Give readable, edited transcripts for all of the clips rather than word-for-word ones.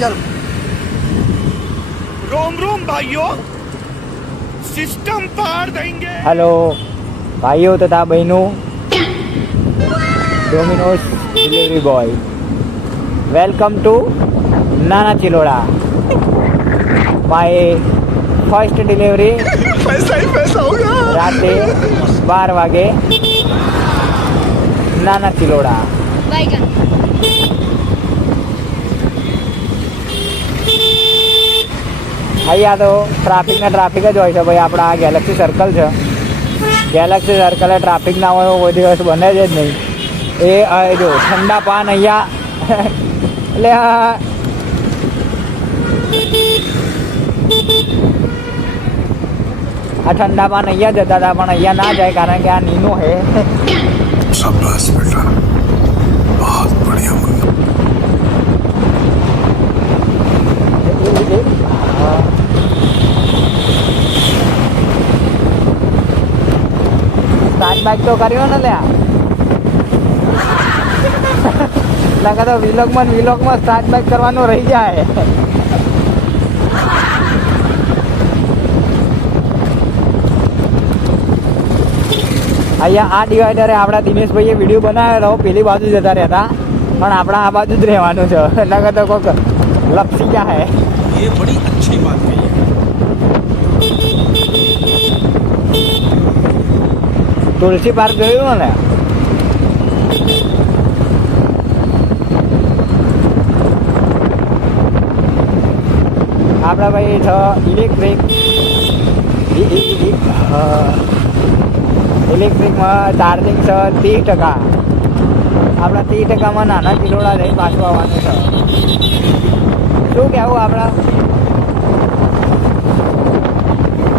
चल रोम रोम भाइयों सिस्टम पार देंगे। हेलो भाइयों तथा बहनों, Domino's delivery boy, welcome to Nana Chiloda. My first delivery पैसा ही पैसा होगा। राते 12 वागे नाना चिलोड़ा। અહીંયા તો ટ્રાફિક જ હોય છે ભાઈ. આપણા આ ગેલેક્સી સર્કલ છે. ગેલેક્સી સર્કલે ટ્રાફિક ના હોય એવો કોઈ દિવસ બને જ નહીં. એ જો ઠંડા પાન અહીંયા એટલે આ ઠંડા પાન અહીંયા જતા હતા, પણ અહીંયા ના જાય કારણ કે આ નીનો છે. शाबाश बेटा, बहुत बढ़िया मुन्ना। સ્ટાર્ટ બાઇક તો કર્યો ને લ્યા. લાગે તો વિલોગમાં સ્ટાર્ટ બાઇક કરવાનું રહી જાય. અહીંયા આ ડિવાઈડરે આપણા દિનેશભાઈએ વિડીયો બનાવેલો, પેલી બાજુ જતા રહેતા, પણ આપણા આ બાજુ જ રહેવાનું છે. લાગે તો કોઈક લપસી જાય. ये बड़ी अच्छी बात है। તુલસી પાર્ક જોયું ને? આપણા ભાઈ છે ઇલેક્ટ્રિકમાં ચાર્જિંગ છે 30%. આપણા 30%માં નાના કિલોડા લઈ પાછું આવવાનું છે. શું કહેવું આપણા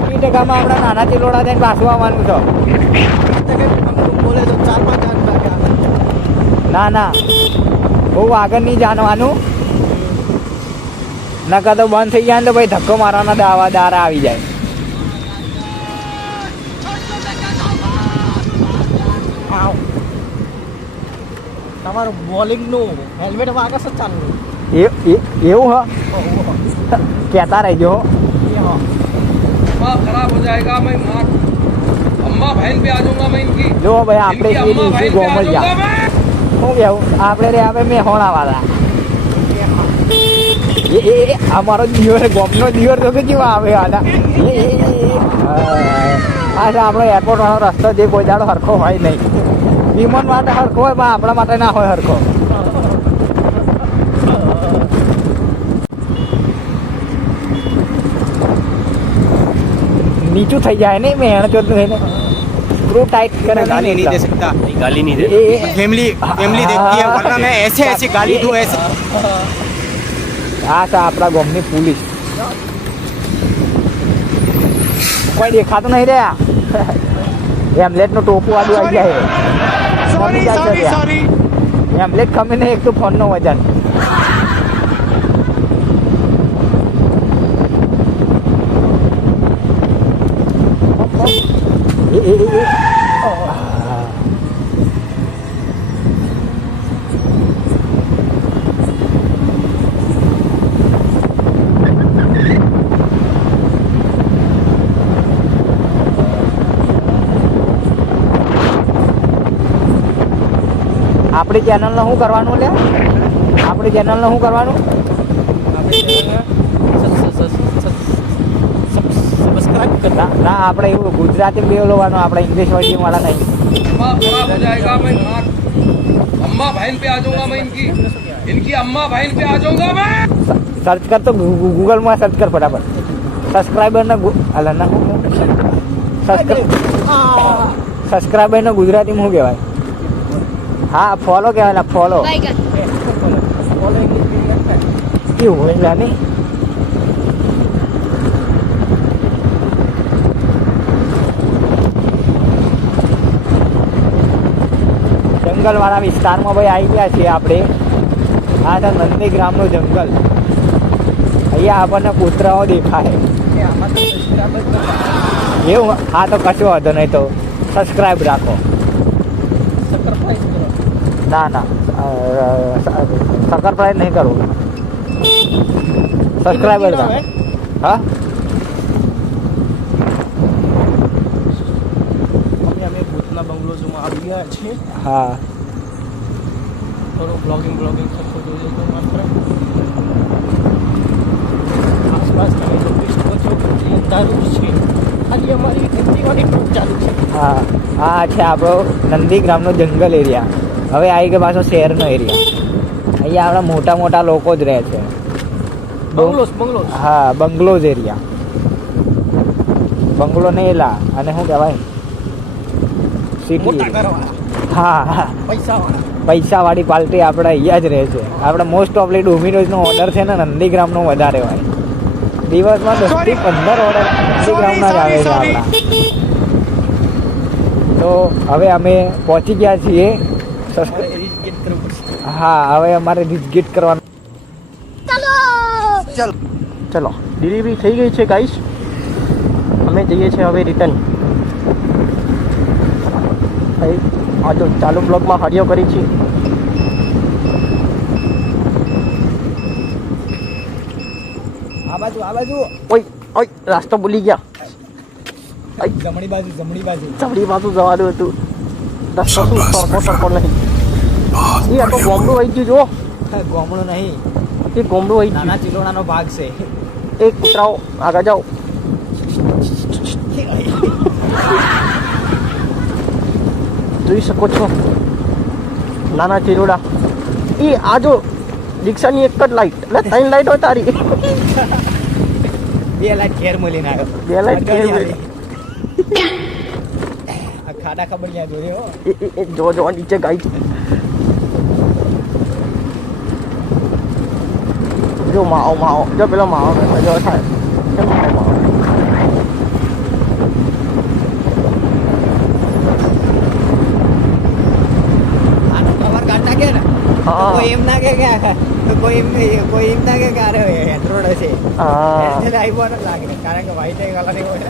30%માં આપણા નાના કિલોડા થઈને પાછું આવવાનું છે. बोले तो 4-5 ના બહુ આગળ નહીં જાણવાનું, નકર તો બંધ થઈ જાય ને તો ભાઈ ધક્કો મારવાના દારા આવી જાય. તમારું બોલિંગનું હેલ્મેટ વાગે છે ચાલુ એવું હ કહેતા રહેજો. खराब हो जाएगा। मैं माँ अम्मा बहन पे आ जाऊंगा मैं इनकी। જો ભાઈ આપણે ગોમલિયા શું કેવું આપણે રે આવે મેં હોણાવાળા એ અમારો દિયોર ગોમનો દિયોર તો કે કેવા આવે આના આ આપણો એરપોર્ટ વાળો રસ્તો જે કોઈ દાડો હરખો હોય નહીં. વિમાન માટે હરખો હોય પણ આપણા માટે ના હોય હરખો. નીચું થઈ જાય ને મેં એણ જોતું થઈને स्क्रू टाइट करे गाली नहीं दे सकता, गाली नहीं दे। फैमिली देखती है, वरना मैं ऐसे गाली दूं ऐसे। આ છે આપણા ગામની પોલીસ. કોઈ દેખાતું નહીં રહ્યા. એમલેટ નું ટોપું આડું આવી જાય. सॉरी એમલેટ ખમે ને એક તો ફોન નો વજન. આપણી ચેનલને શું કરવાનું લે? આપણી ચેનલને શું કરવાનું? सब्सक्राइब करना। ના આપણે એવું ગુજરાતી બોલવાનું, આપણે ઇંગ્લિશ મીડિયમ વાળા નહીં. अम्मा खराब हो जाएगा। मैं माँ अम्मा बहन पे आ जाऊंगा मैं इनकी अम्मा बहन पे आ जाऊंगा मैं। સર્ચ કર તો ગૂગલમાં સર્ચ કર ફટાફટ. સબસ્ક્રાઈબરને અલા ના સબસ્ક્રાઈબરને ગુજરાતીમાં શું કહેવાય? હા ફોલો કહેવાય. ફોલો કેવું હોય એટલે નહીં. જંગલવાળા વિસ્તારમાં ભાઈ આવી ગયા છીએ આપણે. આ છે નંદીગ્રામનું જંગલ. અહીંયા આપણને કૂતરાઓ દેખાય. એવું? હા તો કશો વાંધો નહીં, તો સબસ્ક્રાઈબ રાખો. ના સકર ફ્રાય નહીં કરવું. સબસ્ક્રાઈબર હતા હા અમે ભૂતના બંગલોઝમાં આવી ગયા છીએ. હા થોડું બ્લોગિંગ સરખું જોઈએ તો માત્ર આસપાસ તમે જોઈ શકો છો જે અંધારું છે. ખાલી અમારી એક્ટિવાની ટ્રીપ ચાલુ છે. હા આ છે આપણો નંદીગ્રામનો જંગલ એરિયા. હવે આવી ગયો પાછો શહેરનો એરિયા. અહીંયા આપણા મોટા મોટા લોકો જ રહે છે. બંગલોઝ હા બંગલોઝ એરિયા. બંગલો ને એલા અને શું કહેવાય સિટી. મોટા ઘરવાળા હા હા પૈસાવાળા. પૈસાવાળી પાર્ટી આપણે અહીંયા જ રહે છે. આપણે મોસ્ટ ઓફલી ડોમિનોઝનો ઓર્ડર છે ને નંદીગ્રામનો વધારે હોય. દિવસમાં 10 થી 15 ઓર્ડર નંદીગ્રામના જ આવે છે આપણા. તો હવે અમે પહોંચી ગયા છીએ. હા હવે અમારે રિચગેટ કરવાનું. ચલો ડિલિવરી થઈ ગઈ છે ગાઈસ. અમે જઈએ છીએ હવે રિટર્ન. આ જો ચાલુ બ્લોગમાં હરિયો કરી છે. આ બાજુ ઓય ઓય રાસ્તો ભૂલી ગયા. જમણી બાજુ જમણી બાજુ જવાનું હતું. રસ્તો શું સરખો નહીં. એ આ તો ગોમડું આવી ગયું જો. ગોમડું નહીં એ ગોમડું આવી નાના ગયું. ચિલોડાનો ભાગ છે. એ કૂતરાઓ આગળ જાઓ. જોઈ શકો છો નાના ચિરોડા. એ આ જો રિક્ષાની એક જ લાઈટ એટલે 3 લાઈટ હોય તારી. 2 લાખ ઘેર મળીને આવ્યો. 2 લાઈટ ઘેર મળી. આ ખાડા ખબર ક્યાં જોડે હો. એ જો નીચે ગાઈ છે. જો માવો જો પેલો માવો જો થાય કેમ થાય માવો. આનો કવર કાઢ નાખે ને હા. કોઈ એમ ના કે કોઈ એમ ના કે અરે એન્ડ્રોઈડ હશે. हाँ આઈફોન જ લાગે કારણ કે વ્હાઈટ કલર એવો છે.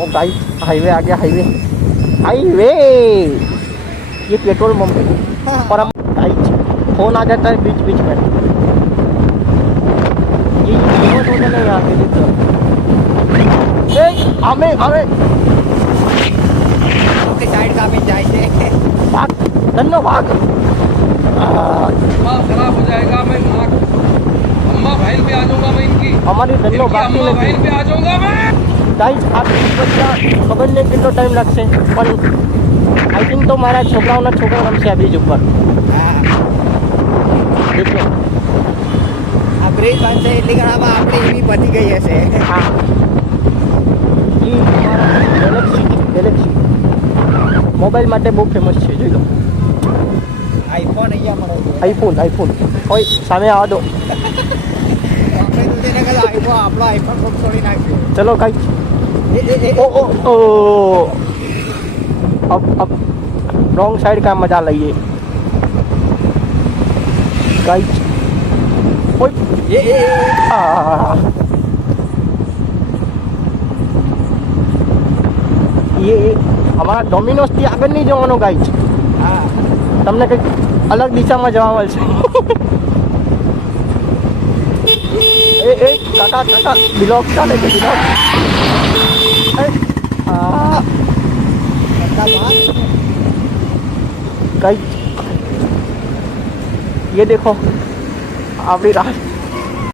ओ गाइस हाईवे आ गया हाईवे ये पेट्रोल पंप है और हम गाइस फोन आ जाता है बीच बीच में ये फेमस होता नहीं यहाँ पे देखो हमें ઓકે સાઈડ કાપી જાય છે. भाग धन्नो भाग दिमाग खराब हो जाएगा मैं माँ अम्मा बहन पे आ जाऊंगा मैं इनकी हमारी धन्नो इनकी भाग अम्मा बहन पे आ जाऊंगा मैं गाइस आप ખબર નહીં કેટલો ટાઈમ લાગશે પણ આઈ થિંક તો મારા છોકરાઓના છોકરા રમશે આ બ્રિજ ઉપર હા દેખો આ બ્રિજ બનશે એટલી ઘણામાં આપણી એવી પતી ગઈ હશે. હા એ અમારા ગેલેક્સી મોબાઈલ માટે બહુ ફેમસ છે જોઈ લો. આઈફોન અહીંયા મળે છે. આઈફોન ઓય સામે આવવા દો. આપણે તો તેને કદાચ આઈફોન આપણો આઈફોન કોક છોડી નાખ્યો. ચલો ગાઈસ ओ अब रॉन्ग साइड का मजा लइए गाइस ओए ये हमारा डोमिनोज થી આગળ નહીં જવાનો ગાઈસ. હા તમને કંઈક અલગ દિશામાં જવા મળશે. એ કાકા બ્લોક ચાલે છે બ્લોક. गाइस ये देखो अपनी राह